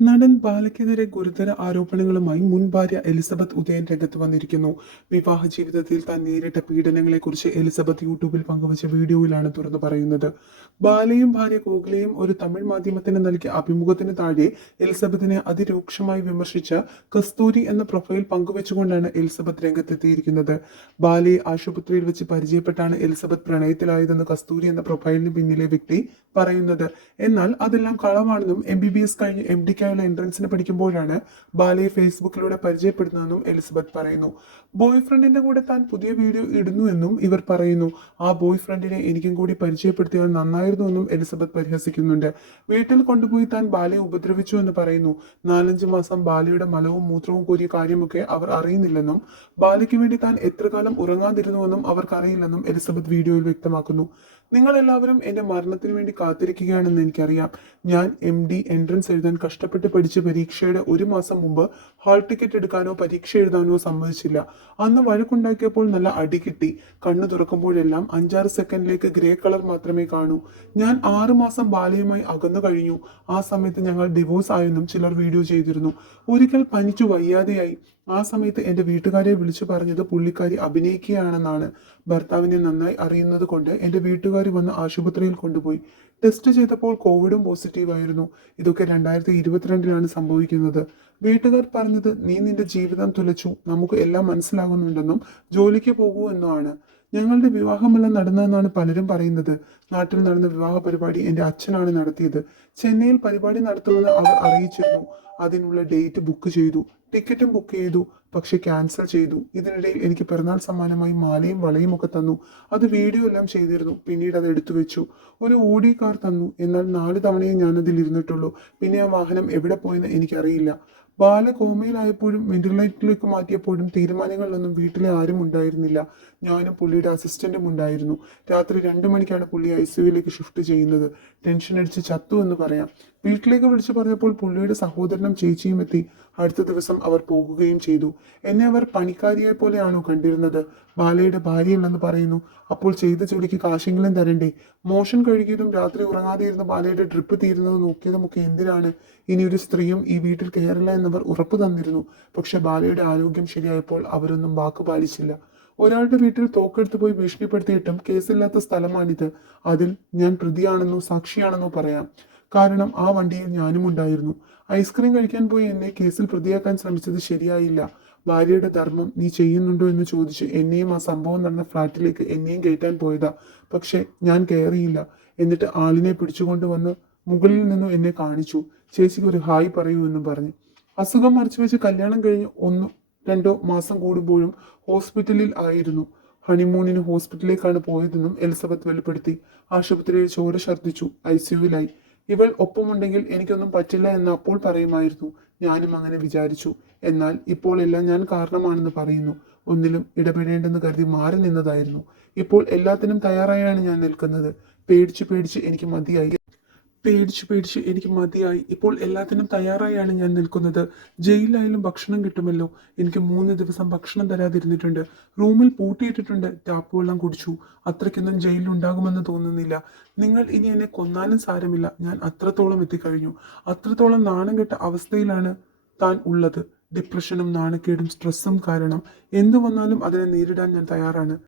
നടൻ ബാലയ്ക്കെതിരെ ഗുരുതര ആരോപണങ്ങളുമായി മുൻ ഭാര്യ എലിസബത്ത് ഉദയൻ രംഗത്ത് വന്നിരിക്കുന്നു. വിവാഹ ജീവിതത്തിൽ താൻ നേരിട്ട പീഡനങ്ങളെക്കുറിച്ച് എലിസബത്ത് യൂട്യൂബിൽ പങ്കുവച്ച വീഡിയോയിലാണ് തുറന്നു പറയുന്നത്. ബാലയും ഭാര്യ ഗോഖലയും ഒരു തമിഴ് മാധ്യമത്തിന് നൽകിയ അഭിമുഖത്തിന് താഴെ എലിസബത്തിനെ അതിരൂക്ഷമായി വിമർശിച്ച കസ്തൂരി എന്ന പ്രൊഫൈൽ പങ്കുവെച്ചുകൊണ്ടാണ് എലിസബത്ത് രംഗത്തെത്തിയിരിക്കുന്നത്. ബാലയെ ആശുപത്രിയിൽ വെച്ച് പരിചയപ്പെട്ടാണ് എലിസബത്ത് പ്രണയത്തിലായതെന്ന് കസ്തൂരി എന്ന പ്രൊഫൈലിന് പിന്നിലെ വ്യക്തി പറയുന്നത്. എന്നാൽ അതെല്ലാം കളവാണെന്നും എം ബി ബി എസ് കഴിഞ്ഞ് എം ഡിക്കായുള്ള എൻട്രൻസിന് പഠിക്കുമ്പോഴാണ് ബാലയെ ഫേസ്ബുക്കിലൂടെ പരിചയപ്പെടുന്നതെന്നും എലിസബത്ത് പറയുന്നു. ബോയ് ഫ്രണ്ടിന്റെ കൂടെ താൻ പുതിയ വീഡിയോ ഇടുന്നു എന്നും ഇവർ പറയുന്നു. ആ ബോയ് ഫ്രണ്ടിനെ എനിക്കും കൂടി പരിചയപ്പെടുത്തിയാൽ നന്നായിരുന്നു എന്നും എലിസബത്ത് പരിഹസിക്കുന്നുണ്ട്. വീട്ടിൽ കൊണ്ടുപോയി താൻ ബാലയെ ഉപദ്രവിച്ചു എന്ന് പറയുന്നു. നാലഞ്ച് മാസം ബാലയുടെ മലവും മൂത്രവും കോരിയ കാര്യമൊക്കെ അവർ അറിയുന്നില്ലെന്നും ബാലയ്ക്ക് വേണ്ടി താൻ എത്ര കാലം ഉറങ്ങാതിരുന്നുവെന്നും അവർക്കറിയില്ലെന്നും എലിസബത്ത് വീഡിയോയിൽ വ്യക്തമാക്കുന്നു. നിങ്ങൾ എല്ലാവരും എന്റെ മരണത്തിന് വേണ്ടി കാത്തിരിക്കുകയാണെന്ന് എനിക്കറിയാം. ഞാൻ എം ഡി എൻട്രൻസ് എഴുതാൻ കഷ്ടപ്പെട്ട് പഠിച്ച പരീക്ഷയുടെ ഒരു മാസം മുമ്പ് ഹാൾ ടിക്കറ്റ് എടുക്കാനോ പരീക്ഷ എഴുതാനോ സമ്മതിച്ചില്ല. അന്ന് വഴക്കുണ്ടാക്കിയപ്പോൾ നല്ല അടി കിട്ടി. കണ്ണു തുറക്കുമ്പോഴെല്ലാം അഞ്ചാറ് സെക്കൻഡിലേക്ക് ഗ്രേ കളർ മാത്രമേ കാണൂ. ഞാൻ ആറു മാസം ബാലയുമായി അകന്നു കഴിഞ്ഞു. ആ സമയത്ത് ഞങ്ങൾ ഡിവോഴ്സ് ആയെന്നും ചിലർ വീഡിയോ ചെയ്തിരുന്നു. ഒരിക്കൽ പനിച്ചു വയ്യാതെയായി. ആ സമയത്ത് എന്റെ വീട്ടുകാരെ വിളിച്ചു പറഞ്ഞത് പുള്ളിക്കാരി അഭിനയിക്കുകയാണെന്നാണ്. ഭർത്താവിനെ നന്നായി അറിയുന്നത് കൊണ്ട് എന്റെ വീട്ടുകാർ വന്ന് ആശുപത്രിയിൽ കൊണ്ടുപോയി. ടെസ്റ്റ് ചെയ്തപ്പോൾ കോവിഡും പോസിറ്റീവ് ആയിരുന്നു. ഇതൊക്കെ രണ്ടായിരത്തി ഇരുപത്തിരണ്ടിലാണ് സംഭവിക്കുന്നത്. വീട്ടുകാർ പറഞ്ഞത് നീ നിന്റെ ജീവിതം തുലച്ചു. നമുക്ക് എല്ലാം മനസ്സിലാകുന്നുണ്ടെന്നും ജോലിക്ക് പോകൂ എന്നുമാണ്. ഞങ്ങളുടെ വിവാഹമെല്ലാം നടന്നതെന്നാണ് പലരും പറയുന്നത്. നാട്ടിൽ നടന്ന വിവാഹ പരിപാടി എന്റെ അച്ഛനാണ് നടത്തിയത്. ചെന്നൈയിൽ പരിപാടി നടത്തുമെന്ന് അവർ അറിയിച്ചിരുന്നു. അതിനുള്ള ഡേറ്റ് ബുക്ക് ചെയ്തു. ടിക്കറ്റും ബുക്ക് ചെയ്തു. പക്ഷെ ക്യാൻസൽ ചെയ്തു. ഇതിനിടയിൽ എനിക്ക് പിറന്നാൾ സമ്മാനമായി മാലയും വളയും ഒക്കെ തന്നു. അത് വീഡിയോ എല്ലാം ചെയ്തിരുന്നു. പിന്നീട് അത് എടുത്തു വെച്ചു. ഒരു ഓഡി കാർ തന്നു. എന്നാൽ നാല് തവണയേ ഞാൻ അതിൽ ഇരുന്നിട്ടുള്ളൂ. പിന്നെ ആ വാഹനം എവിടെ പോയെന്ന് എനിക്കറിയില്ല. ബാല കോമയിലായപ്പോഴും വെന്റിലേറ്ററിലേക്ക് മാറ്റിയപ്പോഴും തീരുമാനങ്ങളിലൊന്നും വീട്ടിലെ ആരും ഉണ്ടായിരുന്നില്ല. ഞാനും പുള്ളിയുടെ അസിസ്റ്റന്റും ഉണ്ടായിരുന്നു. രാത്രി രണ്ടു മണിക്കാണ് പുള്ളി ഐ സിയുവിലേക്ക് ഷിഫ്റ്റ് ചെയ്യുന്നത്. ടെൻഷൻ അടിച്ച് ചത്തു എന്ന് പറയാം. വീട്ടിലേക്ക് വിളിച്ചു പറഞ്ഞപ്പോൾ പുള്ളിയുടെ സഹോദരനും ചേച്ചിയും എത്തി. അടുത്ത ദിവസം അവർ പോകുകയും ചെയ്തു. എന്നെ അവർ പണിക്കാരിയെ പോലെയാണോ കണ്ടിരുന്നത്? ബാലയുടെ ഭാര്യയല്ലെന്ന് പറയുന്നു. അപ്പോൾ ചെയ്ത ജോലിക്ക് കാശെങ്കിലും തരണ്ടേ? മോഷൻ കഴുകിയതും രാത്രി ഉറങ്ങാതെ ഇരുന്ന ബാലയുടെ ട്രിപ്പ് തീരുന്നത് നോക്കിയതുമൊക്കെ എന്തിനാണ്? ഇനി ഒരു സ്ത്രീയും ഈ വീട്ടിൽ കയറില്ല എന്നവർ ഉറപ്പു തന്നിരുന്നു. പക്ഷെ ബാലയുടെ ആരോഗ്യം ശരിയായപ്പോൾ അവരൊന്നും വാക്ക് പാലിച്ചില്ല. ഒരാളുടെ വീട്ടിൽ തോക്കെടുത്ത് പോയി ഭീഷണിപ്പെടുത്തിയിട്ടും കേസില്ലാത്ത സ്ഥലമാണിത്. അതിൽ ഞാൻ പ്രതിയാണെന്നോ സാക്ഷിയാണെന്നോ പറയാം. കാരണം ആ വണ്ടിയിൽ ഞാനും ഉണ്ടായിരുന്നു. ഐസ്ക്രീം കഴിക്കാൻ പോയി എന്നെ കേസിൽ പ്രതിയാക്കാൻ ശ്രമിച്ചത് ശരിയായില്ല. ഭാര്യയുടെ ധർമ്മം നീ ചെയ്യുന്നുണ്ടോ എന്ന് ചോദിച്ച് എന്നെയും ആ സംഭവം നടന്ന ഫ്ലാറ്റിലേക്ക് എന്നെയും കയറ്റാൻ പോയതാ. പക്ഷെ ഞാൻ കയറിയില്ല. എന്നിട്ട് ആളിനെ പിടിച്ചുകൊണ്ട് വന്ന് മുകളിൽ നിന്നും എന്നെ കാണിച്ചു. ചേച്ചിക്ക് ഒരു ഹായ് പറയൂ എന്നും പറഞ്ഞു. അസുഖം മറിച്ചു വെച്ച് കല്യാണം കഴിഞ്ഞ് ഒന്ന് രണ്ടോ മാസം കൂടുമ്പോഴും ഹോസ്പിറ്റലിൽ ആയിരുന്നു. ഹണിമൂണിന് ഹോസ്പിറ്റലിലേക്കാണ് പോയതെന്നും എലിസബത്ത് വെളിപ്പെടുത്തി. ആശുപത്രിയിൽ ചോര ഛർദ്ദിച്ചു. ഐ സിയുവിലായി ഇവൾ ഒപ്പമുണ്ടെങ്കിൽ എനിക്കൊന്നും പറ്റില്ല എന്ന് അപ്പോൾ പറയുമായിരുന്നു. ഞാനും അങ്ങനെ വിചാരിച്ചു. എന്നാൽ ഇപ്പോൾ എല്ലാം ഞാൻ കാരണമാണെന്ന് പറയുന്നു. ഒന്നിലും ഇടപെടേണ്ടെന്ന് കരുതി മാറി നിന്നതായിരുന്നു. ഇപ്പോൾ എല്ലാത്തിനും തയ്യാറായാണ് ഞാൻ നിൽക്കുന്നത്. പേടിച്ച് പേടിച്ച് എനിക്ക് മതിയായി. പേടിച്ച് പേടിച്ച് എനിക്ക് മതിയായി. ഇപ്പോൾ എല്ലാത്തിനും തയ്യാറായാണ് ഞാൻ നിൽക്കുന്നത്. ജയിലിലായാലും ഭക്ഷണം കിട്ടുമല്ലോ. എനിക്ക് മൂന്ന് ദിവസം ഭക്ഷണം തരാതിരുന്നിട്ടുണ്ട്. റൂമിൽ പൂട്ടിയിട്ടിട്ടുണ്ട്. ടാപ്പ് വെള്ളം കുടിച്ചു. അത്രയ്ക്കൊന്നും ജയിലിൽ ഉണ്ടാകുമെന്ന് തോന്നുന്നില്ല. നിങ്ങൾ ഇനി എന്നെ കൊന്നാലും സാരമില്ല. ഞാൻ അത്രത്തോളം എത്തിക്കഴിഞ്ഞു. അത്രത്തോളം നാണം കെട്ട അവസ്ഥയിലാണ് താൻ ഉള്ളത്. ഡിപ്രഷനും നാണക്കേടും സ്ട്രെസ്സും കാരണം എന്തു വന്നാലും അതിനെ നേരിടാൻ ഞാൻ തയ്യാറാണ്.